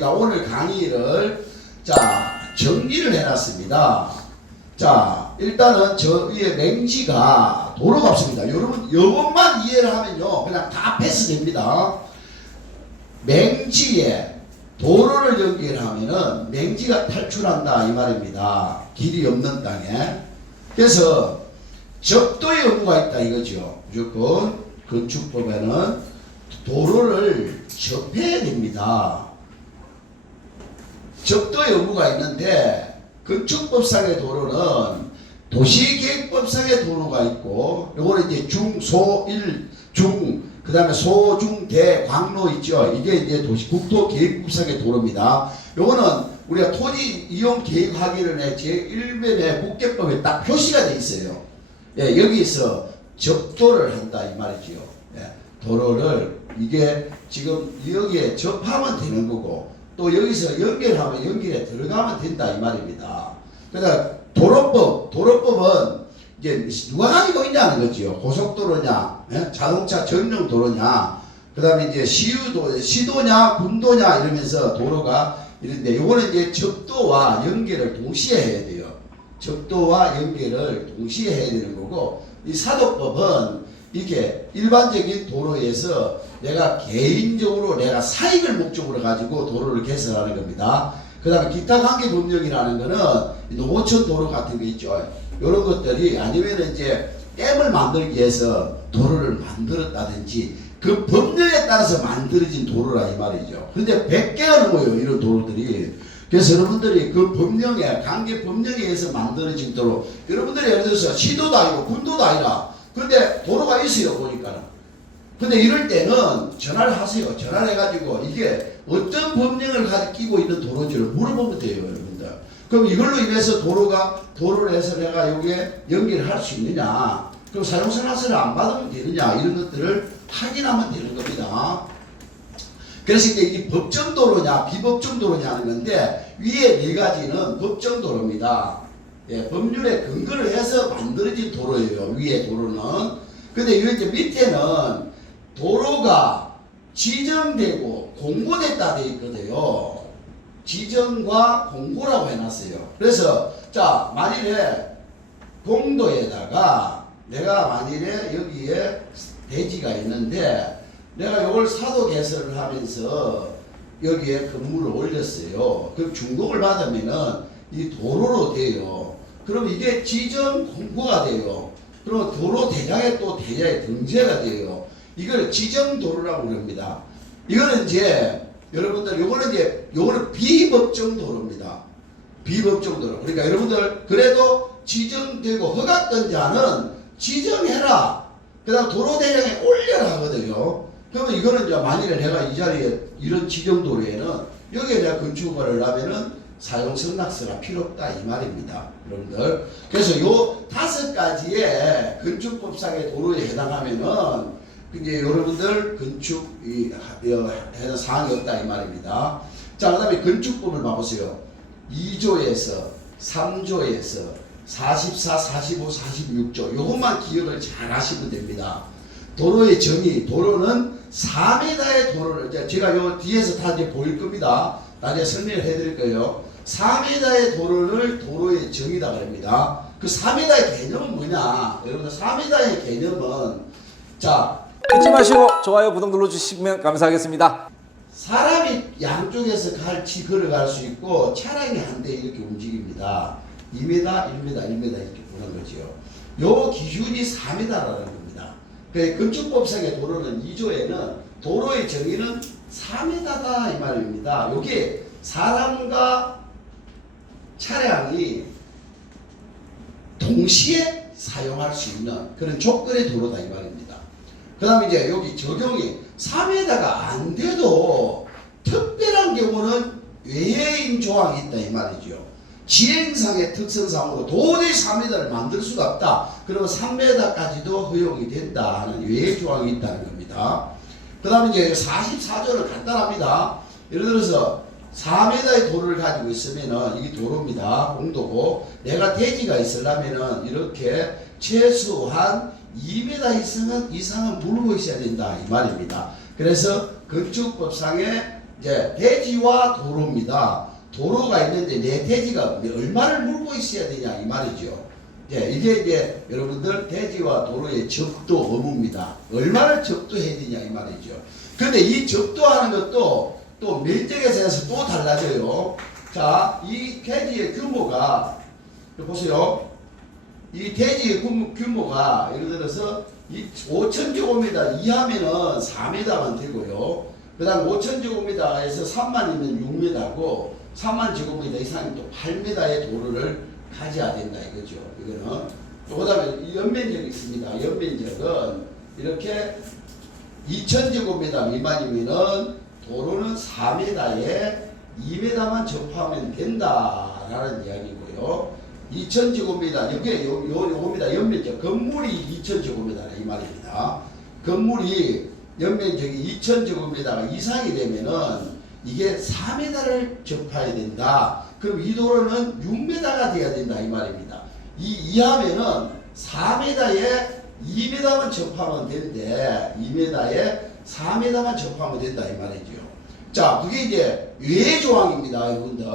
겁니다. 오늘 강의를 자 정리를 해놨습니다. 자 일단은 저 위에 맹지가 도로가 없습니다. 여러분 이것만 이해를 하면요 그냥 다 패스됩니다. 맹지에 도로를 연결하면은 맹지가 탈출한다 이 말입니다. 길이 없는 땅에. 그래서 적도의 의무가 있다 이거죠. 무조건 건축법에는 도로를 접해야 됩니다. 적도의 의무가 있는데 건축법상의 도로는 도시계획법상의 도로가 있고 요거는 이제 중, 소, 일, 중, 그 다음에 소, 중, 대, 광로 있죠. 이게 이제 도시 국토 계획법상의 도로입니다. 요거는 우리가 토지 이용 계획 하기론의 제1면의 국계법에 딱 표시가 돼 있어요. 예, 여기서 접도를 한다 이 말이지요. 예, 도로를 이게 지금 여기에 접하면 되는 거고 또 여기서 연결하면 연결에 들어가면 된다 이 말입니다. 그러니까 도로법, 도로법은 이제 누가 가지고 있냐는 거지요. 고속도로냐, 예? 자동차 전용 도로냐, 그 다음에 이제 시유도, 시도냐, 군도냐 이러면서 도로가 이런데 요거는 이제 적도와 연결을 동시에 해야 돼요. 적도와 연결을 동시에 해야 되는 거고 이 사도법은 이게 일반적인 도로에서 내가 개인적으로 내가 사익을 목적으로 가지고 도로를 개설하는 겁니다. 그 다음에 기타 관계 법령이라는 거는 이 농어촌 도로 같은 거 있죠. 이런 것들이 아니면 이제 댐을 만들기 위해서 도로를 만들었다든지 그 법령에 따라서 만들어진 도로라 이 말이죠. 근데 100개가 넘어요. 이런 도로들이. 그래서 여러분들이 그 법령에 관계 법령에 의해서 만들어진 도로 여러분들이 예를 들어서 시도도 아니고 군도도 아니라 근데 도로가 있어요 보니까는. 근데 이럴 때는 전화를 하세요. 전화를 해가지고 이게 어떤 법령을 가지고 있는 도로인지를 물어보면 돼요 여러분들. 그럼 이걸로 인해서 도로가 도로를 해서 내가 여기에 연결을 할수 있느냐? 그럼 사용선화서를 안 받으면 되느냐? 이런 것들을 확인하면 되는 겁니다. 그래서 이제 이 법정 도로냐 비법정 도로냐 하는 건데 위에 네 가지는 법정 도로입니다. 예, 법률에 근거를 해서 만들어진 도로예요. 위에 도로는. 근데 이 이제 밑에는 도로가 지정되고 공고됐다 돼 있거든요. 지정과 공고라고 해놨어요. 그래서 자 만일에 공도에다가 내가 만일에 여기에 대지가 있는데 내가 이걸 사도 개설을 하면서 여기에 건물을 올렸어요. 그럼 준공을 받으면은 이 도로로 돼요. 그럼 이게 지정 공고가 돼요. 그럼 도로 대장에 또 대장에 등재가 돼요. 이걸 지정 도로라고 그럽니다. 이거는 이제 여러분들 요거는 이제 요거는 비법정 도로입니다. 비법정 도로. 그러니까 여러분들 그래도 지정되고 허가된 자는 지정해라. 그다음 도로 대장에 올려라 하거든요. 그러면 이거는 이제 만일에 내가 이 자리에 이런 지정 도로에는 여기에 내가 건축을 하면은 사용 승낙서가 필요 없다 이 말입니다. 여러분들. 그래서 요 다섯 가지의 건축법상의 도로에 해당하면은 이제 여러분들 건축 이 해당 사항이 없다 이 말입니다. 자, 그다음에 건축법을 봐보세요. 2조에서 3조에서 44, 45, 46조 요것만 기억을 잘 하시면 됩니다. 도로의 정의, 도로는 4m의 도로를 제가 요 뒤에서 다 이제 보일 겁니다. 나중에 설명을 해드릴 거예요. 4m의 도로를 도로의 정의다 그럽니다. 그 4m의 개념은 뭐냐? 여러분들 4m의 개념은 자 잊지 마시고 좋아요, 구독 눌러주시면 감사하겠습니다. 사람이 양쪽에서 갈치 걸어갈 수 있고 차량이 한 대 이렇게 움직입니다. 2m, 1m, 1m 이렇게 보는 거죠. 요 기준이 4m라는 겁니다. 그 건축법상의 도로는 2조에는 도로의 정의는 4m다 이 말입니다. 여기 사람과 차량이 동시에 사용할 수 있는 그런 조건의 도로다 이 말입니다. 그 다음에 이제 여기 적용이 3m가 안 돼도 특별한 경우는 외해인 조항이 있다 이 말이죠. 지행상의 특성상으로 도저히 3m를 만들 수가 없다. 그러면 3m까지도 허용이 된다 하는 외해 조항이 있다는 겁니다. 그 다음에 이제 44조를 간단합니다. 예를 들어서 4m의 도로를 가지고 있으면은 이게 도로입니다. 공도고 내가 대지가 있으려면은 이렇게 최소한 2m 이상은 이상은 물고 있어야 된다 이 말입니다. 그래서 건축법상의 이제 대지와 도로입니다. 도로가 있는데 내 대지가 얼마를 물고 있어야 되냐 이 말이죠. 예, 이게 이제 여러분들 대지와 도로의 적도 의무입니다. 얼마를 적도해야 되냐 이 말이죠. 근데 이 적도하는 것도 또 면적에서 해서 또 달라져요. 자, 이 대지의 규모가 보세요. 이 규모- 규모가 예를 들어서 이 5천제곱미터 이하면은 4m만 되고요. 그 다음 5천제곱미터에서 3만이면 6m고 3만 제곱미터 이상이면 또 8m의 도로를 가져야 된다 이거죠. 이거는. 그 다음에 연면적이 있습니다. 연면적은 이렇게 2천제곱미터 미만이면은 도로는 4m에 2m만 접하면 된다라는 이야기고요. 2,000제곱미터, 여기 요, 요, 요겁니다. 연면적. 건물이 2,000제곱미터라 이 말입니다. 건물이 연면적이 2,000제곱미터가 이상이 되면은 이게 4m를 접해야 된다. 그럼 이 도로는 6m가 돼야 된다 이 말입니다. 이 이하면은 4m에 2m만 접하면 되는데 2m에 4m만 접하면 된다 이 말이죠. 자, 그게 이제 외조항입니다, 여러분들.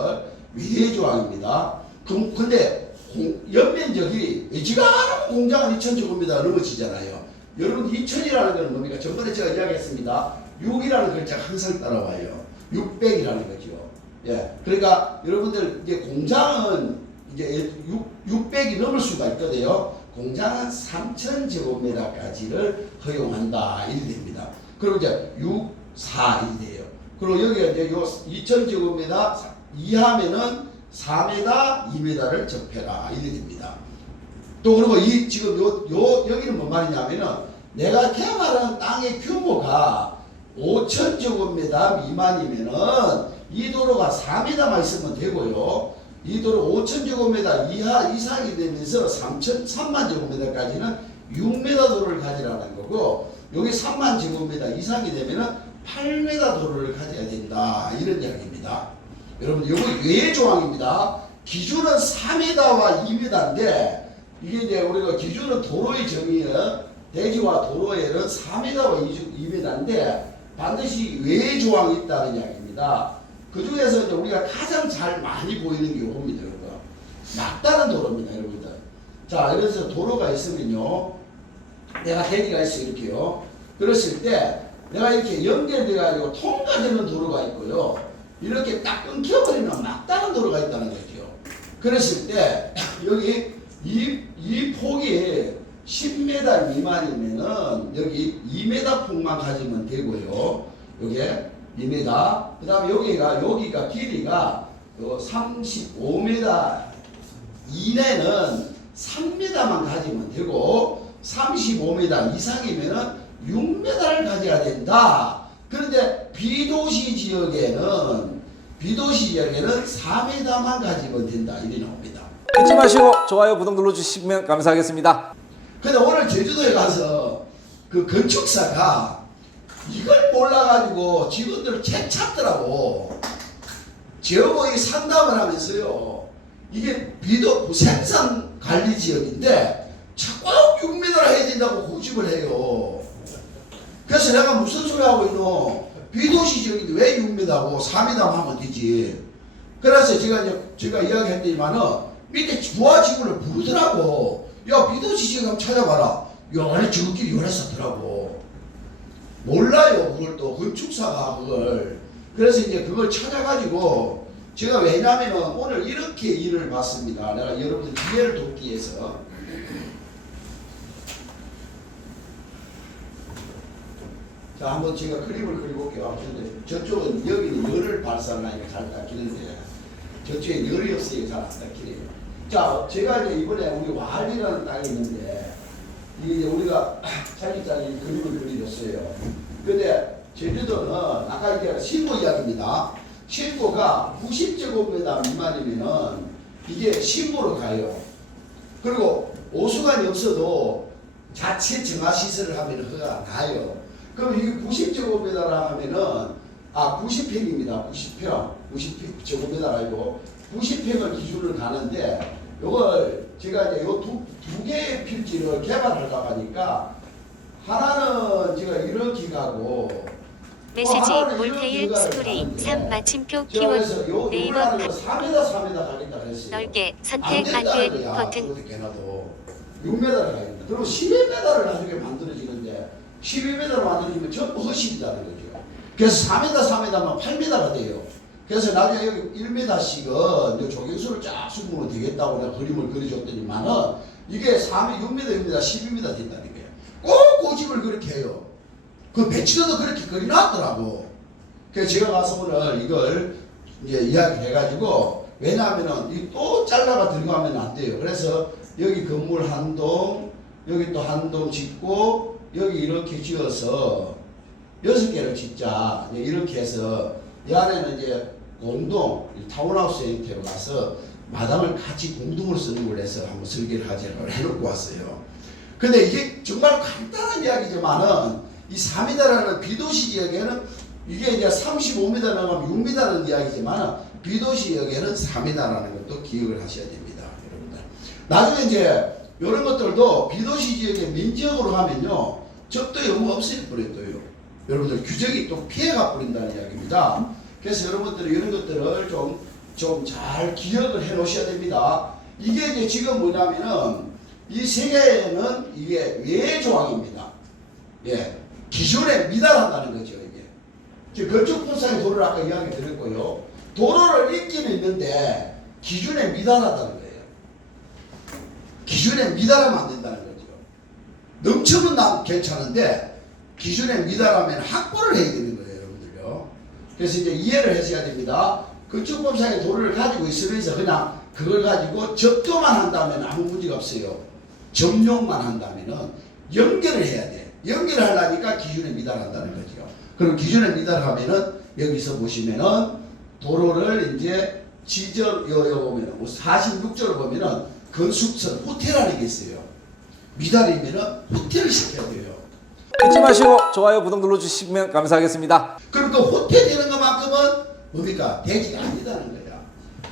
외조항입니다. 그, 근데 공- 연면적이 지가 공장은 2,000제곱미터 넘어지잖아요. 여러분 2,000이라는 건 뭡니까? 전번에 제가 이야기했습니다. 6이라는 글자가 항상 따라와요. 600이라는 거죠. 예. 그러니까 여러분들 이제 공장은 이제 6, 600이 넘을 수가 있거든요. 공장은 3,000제곱미터까지를 허용한다. 이렇게 됩니다. 그리고 이제 6, 4 이렇게 돼요. 그리고 여기가 이제 요 2,000제곱미터 이하면은 4m, 2m를 접해라. 이렇게 됩니다. 또 그리고 이 지금 요, 요 여기는 뭔 말이냐면은 내가 개발한 땅의 규모가 5,000제곱미터 미만이면은 이 도로가 4m만 있으면 되고요. 이 도로 5,000제곱미터 이하 이상이 되면서 3천 3만 제곱미터까지는 6m 도로를 가지라는 거고 여기 3만 제곱미터 이상이 되면은 8m 도로를 가져야 된다 이런 이야기입니다. 여러분 이거 외의 조항입니다. 기준은 4m와 2m인데 이게 이제 우리가 기준은 도로의 정의는 대지와 도로에는 4m와 2m인데 반드시 외의 조항이 있다는 이야기입니다. 그 중에서 이제 우리가 가장 잘 많이 보이는 게 요겁니다. 여러분. 낮다는 도로입니다. 여러분들. 자, 그래서 도로가 있으면요. 내가 대지가 있어 이렇게요. 그랬을 때 내가 이렇게 연결돼 가지고 통과되는 도로가 있고요. 이렇게 딱 끊겨버리는 막다른 도로가 있다는 거죠. 그랬을 때 여기 이, 이 폭이 10m 미만이면은 여기 2m 폭만 가지면 되고요. 요게 2m. 그 다음에 여기가 여기가 길이가 35m 이내는 3m만 가지면 되고 35m 이상이면은 6m를 가져야 된다. 그런데 비도시 지역에는 비도시 지역에는 4m만 가지면 된다. 이래 나옵니다. 잊지 마시고 좋아요, 구독 눌러주시면 감사하겠습니다. 근데 오늘 제주도에 가서 그 건축사가 이걸 몰라가지고 직원들을 채 찾더라고. 지역의 상담을 하면서요. 이게 비도 생산 관리 지역인데 자꾸 6m를 해야 된다고 고집을 해요. 그래서 내가 무슨 소리 하고 있노? 비도시 지역인데 왜 6m고 4m만 하면 되지. 그래서 제가 이제 제가 이야기했더니만은 밑에 부하 직원을 부르더라고. 야 비도시 지역 한번 찾아봐라. 요안에 저끼리 요랬었더라고. 몰라요 그걸 또 건축사가 그걸. 그래서 이제 그걸 찾아가지고 제가 왜냐면은 오늘 이렇게 일을 봤습니다. 내가 여러분들 이해를 돕기 위해서. 자, 한번 제가 그림을 그려볼게요. 근데 저쪽은 여기는 열을 발산하니까 잘 닦이는데 저쪽에 열이 없으니까 잘 안 닦이네요. 자, 제가 이제 이번에 우리 와할이라는 땅이 있는데 이게 우리가 자기장이 그림을 그려줬어요. 근데 제주도는 아까 이게 신고 이야기입니다. 신고가 90제곱미터 미만이면은 이게 신고로 가요. 그리고 오수관이 없어도 자체 정화 시설을 하면 허가가 나요. 그럼 이게 90제곱미터라 하면은 아 90평입니다. 90평, 90제곱미터 아니고 90평을 기준으로 가는데 이걸 제가 이제 요두 두 개의 필지를 개발하려고 하니까 하나는 제가 이렇게 가고 메시지 몰테일 스토리 생각을 3 마침표 키워드 네이버 카 3m 3m 가겠다 그랬어요. 넓게 안 선택 안된. 버튼 그렇게 해놔도 6m를 가겠다. 그럼 12m를 나중에 만들어지는데 12m를 만들어지면 전부 허실이라는 거죠. 그래서 4m 3m면 8m가 돼요. 그래서 나중에 여기 1m씩은 조경수를 쫙 숨으면 되겠다고 내가 그림을 그려줬더니만은 이게 3m, 6m, 6m, 12m 된다는 거예요. 꼭 고집을 그렇게 해요. 그 배치도도 그렇게 그려놨더라고. 그래서 제가 가서 오늘 이걸 이제 이야기 해가지고 왜냐하면은 이 또 잘라가 들어가면 안 돼요. 그래서 여기 건물 한 동, 여기 또 한 동 짓고 여기 이렇게 지어서 여섯 개를 짓자. 이렇게 해서 이 안에는 이제 공동 이 타운하우스 형태로 가서 마당을 같이 공동으로 쓰는 걸 해서 한번 설계를 하자고 해놓고 왔어요. 근데 이게 정말 간단한 이야기지만은 이 3m라는 비도시 지역에는 이게 이제 35m 넘으면 6m라는 이야기지만 비도시 지역에는 3m라는 것도 기억을 하셔야 됩니다. 여러분들. 나중에 이제 이런 것들도 비도시 지역의 민지역으로 가면요. 적도 영무 없을 뻔했어요. 여러분들 규정이 또 피해가 버린다는 이야기입니다. 그래서 여러분들이 이런 것들을 좀 좀 잘 기억을 해 놓으셔야 됩니다. 이게 이제 지금 뭐냐면은 이 세계에는 이게 외 조항입니다. 예. 기존에 미달한다는 거죠, 이게. 건축법상의 도로를 아까 이야기 드렸고요. 도로를 있기는 있는데 기준에 미달하다는 거예요. 기준에 미달하면 안 된다는 거죠. 넘치면 난 괜찮은데 기준에 미달하면 확보를 해야 되는 거예요, 여러분들요. 그래서 이제 이해를 하셔야 됩니다. 건축법상의 도로를 가지고 있으면서 그냥 그걸 가지고 접도만 한다면 아무 문제가 없어요. 점용만 한다면은 연결을 해야 돼. 연결을 하려니까 기준에 미달한다는 거죠. 그럼 기준에 미달하면은 여기서 보시면은 도로를 이제 지적 요요 보면은 46조를 보면은 건축선 호텔이라는 게 있어요. 미달이면은 호텔을 시켜야 돼요. 잊지 마시고 좋아요, 구독 눌러주시면 감사하겠습니다. 그럼 그 호텔 되는 것만큼은 뭡니까? 대지가 아니다는 거야.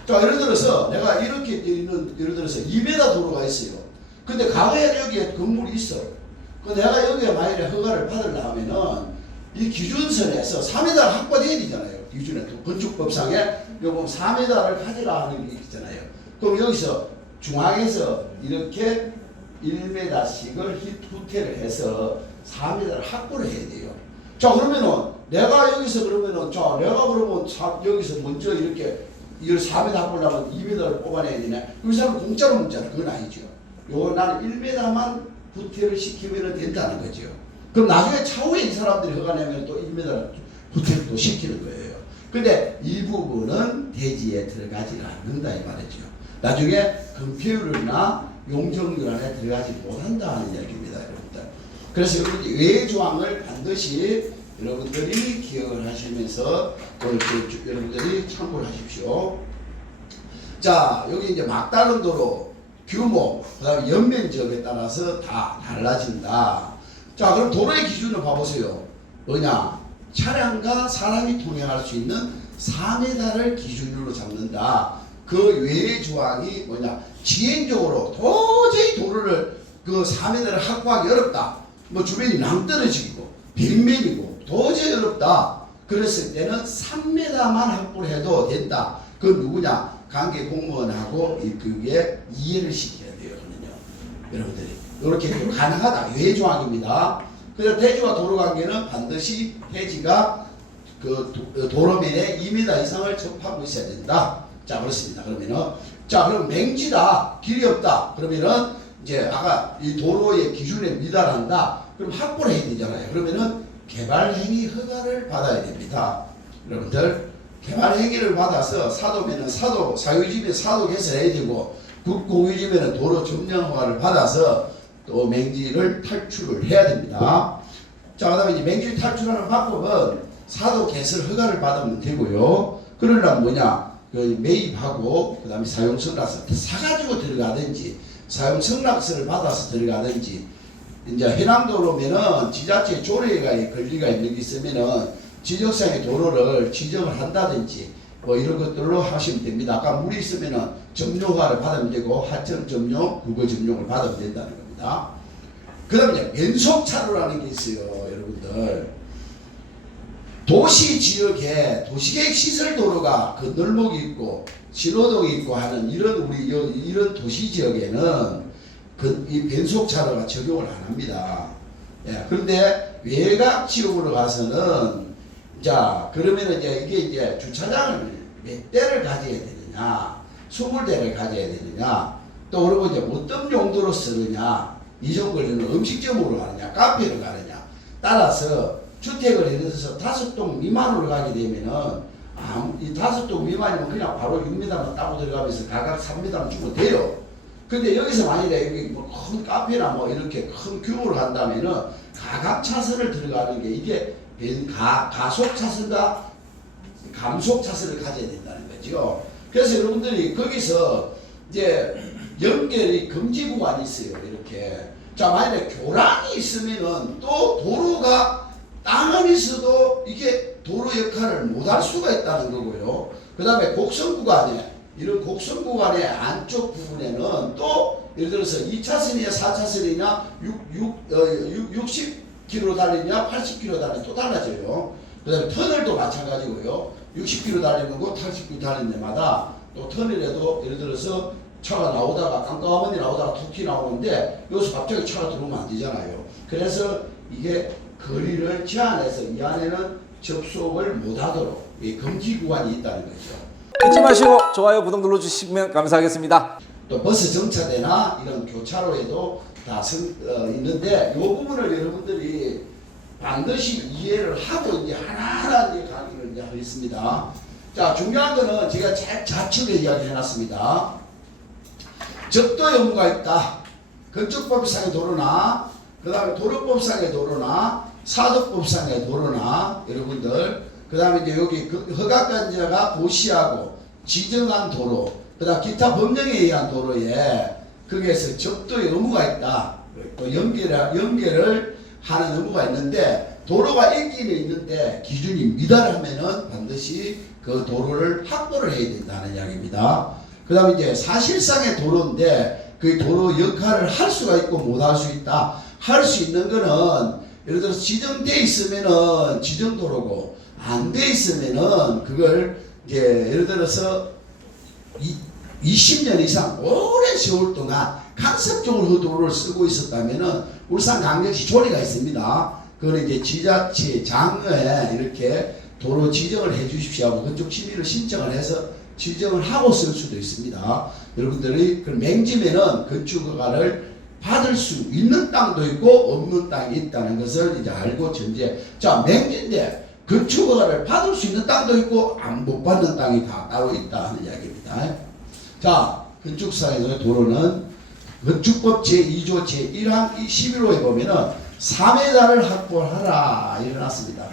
자, 예를 들어서 내가 이렇게 있는, 예를 들어서 2m 도로가 있어요. 근데 여기에 건물이 있어. 그 내가 여기에 만약에 허가를 받으려면은 이 기준선에서 3m를 확보돼야 되잖아요. 기준에 또 건축법상에 보면 4m를 가져라 하는 게 있잖아요. 그럼 여기서 중앙에서 이렇게 1m씩을 후퇴를 해서 4m를 확보를 해야 돼요. 자 그러면은 내가 여기서 그러면은 자 내가 그러면 사- 여기서 먼저 이렇게 이걸 4m 확보하려면 2m를 뽑아내야 되네. 그 사람 공짜로 먹잖아. 그건 아니죠. 요 나는 1m만 후퇴를 시키면 된다는 거죠. 그럼 나중에 차후에 이 사람들이 허가 내면 또 1m 후퇴를 또 시키는 거예요. 근데 이 부분은 대지에 들어가지 않는다 이 말이죠. 나중에 금표율이나 용적률 안에 들어가지 못한다 하는 이야기입니다, 여러분들. 그래서 여러분들 외조항을 반드시 여러분들이 기억을 하시면서 그 주- 여러분들이 참고를 하십시오. 자, 여기 이제 막다른 도로 규모, 그 다음에 연면 지역에 따라서 다 달라진다. 자, 그럼 도로의 기준을 봐보세요. 뭐냐? 차량과 사람이 통행할 수 있는 4m를 기준으로 잡는다. 그 외의 조항이 뭐냐? 지행적으로 도저히 도로를 그 4m를 확보하기 어렵다. 뭐 주변이 낭떠러지고 벽면이고 도저히 어렵다. 그랬을 때는 3m만 확보를 해도 된다. 그 누구냐? 관계 공무원하고 이 그게 이해를 시켜야 돼요. 그는요. 여러분들이 이렇게 좀 가능하다. 외조항입니다. 그래서 대지와 도로 관계는 반드시 대지가 그 도- 도로면에 2m 이상을 접하고 있어야 된다. 자 그렇습니다. 그러면은 자 그럼 맹지다 길이 없다. 그러면은 이제 아까 이 도로의 기준에 미달한다. 그럼 확보를 해야 되잖아요. 그러면은 개발 행위 허가를 받아야 됩니다. 여러분들 개발 행위를 받아서 사도면은 사도 사유지면 사도 개설해야 되고 국공유지면은 도로 점령 허가를 받아서 또 맹지를 탈출을 해야 됩니다. 자, 그 다음에 이제 맹지 탈출하는 방법은 사도 개설 허가를 받으면 되고요. 그러려면 뭐냐? 그 매입하고 그 다음에 사용 승낙서 사가지고 들어가든지 사용 승낙서를 받아서 들어가든지 이제 해남도로면은 지자체 조례가 권리가 있는 게 있으면은 지적상의 도로를 지정을 한다든지 뭐 이런 것들로 하시면 됩니다. 아까 물이 있으면은 점용허가를 받으면 되고 하천 점용, 국어 점용을 받으면 된다는 겁니다. 그 다음에 이제 변속 차로라는 게 있어요, 여러분들. 도시 지역에 도시계획 시설 도로가 건널목이 있고 신호등이 있고 하는 이런 우리 여- 이런 도시 지역에는 그, 이 변속 차로가 적용을 안 합니다. 예, 그런데 외곽 지역으로 가서는 자 그러면 이제 이게 이제 주차장을 몇 대를 가져야 되느냐, 20대를 가져야 되느냐, 또 그리고 이제 어떤 용도로 쓰느냐, 이전 거리는 음식점으로 가느냐, 카페를 가느냐 따라서 주택을 예를 들어서 다섯 동 미만으로 가게 되면은 아무- 이 다섯 동 미만이면 그냥 바로 6m만 따고 들어가면서 가각 3m만 주면 돼요. 근데 여기서 만약에 여기 뭐 큰 카페나 뭐 이렇게 큰 규모로 간다면은 가각 차선을 들어가는 게 이게 변- 가, 가속 차선과 감속 차선을 가져야 된다는 거죠. 그래서 여러분들이 거기서 이제 연결이 금지 구간이 있어요. 이렇게. 자, 만약에 교량이 있으면은 또 도로가 땅은 있어도 이게 도로 역할을 못할 수가 있다는 거고요. 그 다음에 곡선 구간에, 이런 곡선 구간의 안쪽 부분에는 또 예를 들어서 2차선이냐 4차선이냐 6, 6, 어, 60km 달리냐 80km 달리냐 또 달라져요. 그 다음에 터널도 마찬가지고요. 60km 달리는 곳 80km 달리는 데마다 또 터널에도 예를 들어서 차가 나오다가 깜깜하니 나오다가 툭히 나오는데 여기서 갑자기 차가 들어오면 안 되잖아요. 그래서 이게 거리를 제한해서 이 안에는 접속을 못하도록 이 금지 구간이 있다는 거죠. 잊지 마시고 좋아요, 구독 눌러주시면 감사하겠습니다. 또 버스 정차대나 이런 교차로에도 다 성- 어, 있는데 이 부분을 여러분들이 반드시 이해를 하고 이제 하나하나 이제 강의를 이제 하겠습니다. 자 중요한 거는 제가 자, 좌측에 이야기 해놨습니다. 적도 의무가 있다. 건축법상의 도로나 그 다음에 도로법상의 도로나 사도법상의 도로나 여러분들 그 다음에 이제 여기 그 허가권자가 고시하고 지정한 도로 그 다음 기타 법령에 의한 도로에 거기에서 적도의 의무가 있다. 또 연결, 연결을 하는 의무가 있는데 도로가 있기는 있는데 기준이 미달하면은 반드시 그 도로를 확보를 해야 된다는 이야기입니다. 그 다음에 이제 사실상의 도로인데 그 도로 역할을 할 수가 있고 못 할 수 있다. 할 수 있는 거는 예를 들어서 지정돼 있으면은 지정 도로고 안 돼 있으면은 그걸 이제 예를 들어서 이, 20년 이상 오랜 세월 동안 간섭적으로 그 도로를 쓰고 있었다면은 울산광역시 조례가 있습니다. 그거는 이제 지자체 장에 이렇게 도로 지정을 해 주십시오 하고 건축 심의를 신청을 해서 지정을 하고 쓸 수도 있습니다. 여러분들이 그 맹지면은 건축 허가를 받을 수 있는 땅도 있고 없는 땅이 있다는 것을 이제 알고 전제. 자, 맹지인데 건축 허가를 받을 수 있는 땅도 있고 안 못 받는 땅이 다 따로 있다 하는 이야기입니다. 자, 건축사에서 도로는 건축법 제2조 제1항 11호에 보면은 4m를 확보하라 일어났습니다.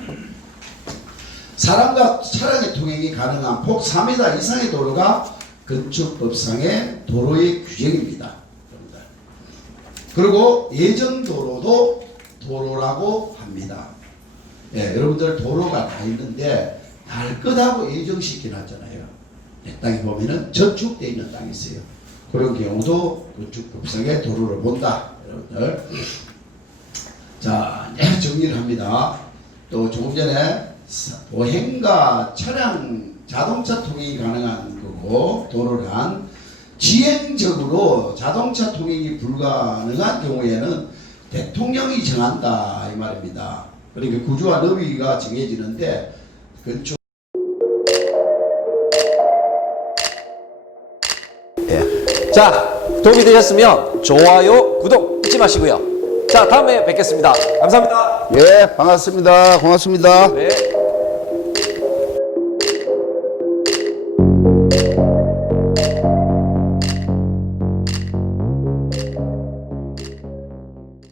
사람과 차량의 통행이 가능한 폭 4m 이상의 도로가 건축법상의 도로의 규정입니다. 그리고 예정도로도 도로라고 합니다. 예, 여러분들 도로가 다 있는데 날것하고 예정시켜 놨잖아요. 내 땅에 보면은 저축돼 있는 땅이 있어요. 그런 경우도 건축법상의 도로를 본다. 여러분들. 자, 이제 정리를 합니다. 또 조금 전에 사- 보행과 차량, 자동차 통행이 가능한 거고, 도로란 지행적으로 자동차 통행이 불가능한 경우에는 대통령이 정한다 이 말입니다. 그러니까 구조와 너비가 정해지는데 건축 자, 도움이 되셨으면 좋아요, 구독 잊지 마시고요. 자, 다음에 뵙겠습니다. 감사합니다. 예, 반갑습니다. 고맙습니다. 네.